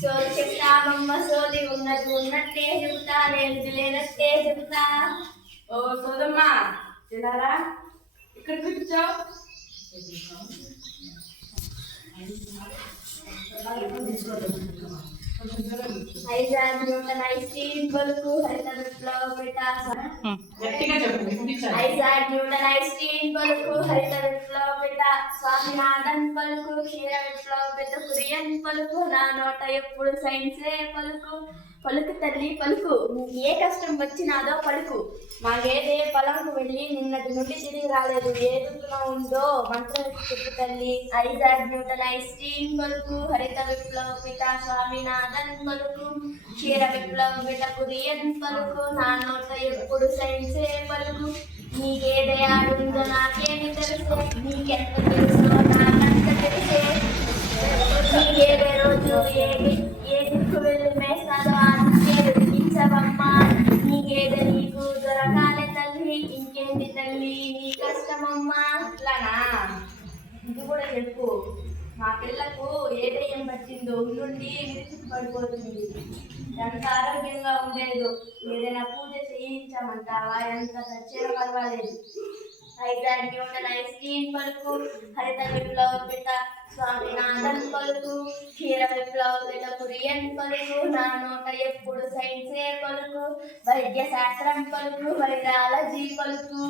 సోది చెప్తామమ్మ సోది ఉన్నది ఉన్నట్టే చెబుతా లేనిది లేనట్టే చెబుతా. ఓ సోదమ్మా తినారా ఇక్కడ కూర్చో. ఐజాక్ న్యూటన్ ఐన్స్టీన్ పలుకు హరిత విప్లవ పితామహ. ఐజాక్ న్యూటన్ ఐన్స్టీన్ పలుకు హరిత విప్లవ పిత స్వామినాథన్ పలుకు క్షీర విప్లవ పిత కురియన్ పలుకు నా నోట ఎప్పుడు సైన్సే పలుకు. పలుకు తల్లి పలుకు ఏ కష్టం వచ్చినాదో పలుకు. మాగేదే పొలంకు వెళ్ళి నిన్నటి నుండి తిరిగి రాలేదు ఏ దుఃఖంలో ఉందో మంత్రం చెప్పు తల్లి. ఐజాక్ న్యూటన్ ఐన్స్టీన్ పలుకు హరిత విప్లవ పిత స్వామినాథన్ పలుకు క్షీర విప్లవ పిత కురియన్ పలుకు నా నోట ఎప్పుడు సైన్సే పలుకు. నీకేదే ఆడుందో నాకేమి తెలుసే నీకెంత తెలుసో నాకంత తెలిసే. నీకేదే రోజు ఏ దిక్కు వెళ్ళి మేస్తాదో ఆశించవమ్మా. నీకేదే నీకు దొరకాలే తల్లి ఇంకేంటి తల్లి నీ కష్టమమ్మా. ఇట్లానా ఇది కూడా చెప్పు. మా పిల్లకు ఏ దయ్యం పట్టిందో ఉండి విరుచుకు పడిపోతుంది. ఎంత ఆరోగ్యంగా ఉండేదో ఏదైనా పూజ చేయించామంటావా ఎంత చచ్చేనా పర్వాలేదు. ఐజాక్ న్యూటన్ ఐన్స్టీన్ పలుకు హరిత విప్లవ పిత స్వామినాథన్ పలుకు క్షీర విప్లవ పిత కురియన్ పలుకు నా నోట ఎప్పుడు సైన్సే పలుకు. వైద్య శాస్త్రం పలుకు వైరాలజీ పలుకు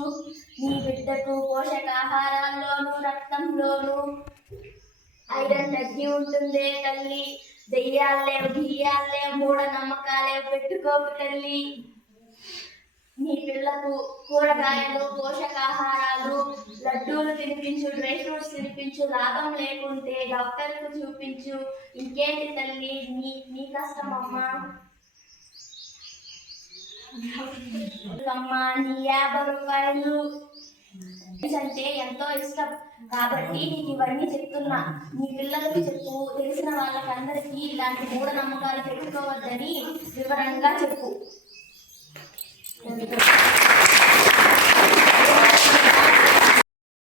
నీ బిడ్డకు పోషకాహారాల్లోనూ రక్తంలోనూ ఐరన్ తగ్గి ఉంటుందే తల్లి. దెయ్యాలేవు గియ్యాలేవు మూఢ నమ్మకాలేవు పెట్టుకోకు తల్లి. నీ పిల్లకు కూరగాయలు పోషకాహారాలు లడ్డూలు తినిపించు డ్రై ఫ్రూట్స్ తినిపించు. లాభం లేకుంటే డాక్టర్కు చూపించు. ఇంకేంటి తల్లి నీ కష్టమమ్మా. అమ్మా నీ 50 రూపాయలు అంటే ఎంతో ఇష్టం కాబట్టి నీకు ఇవన్నీ చెప్తున్నా. నీ పిల్లలకు చెప్పు తెలిసిన వాళ్ళకందరికీ ఇలాంటి మూఢనమ్మకాలు పెట్టుకోవద్దని వివరంగా చెప్పు.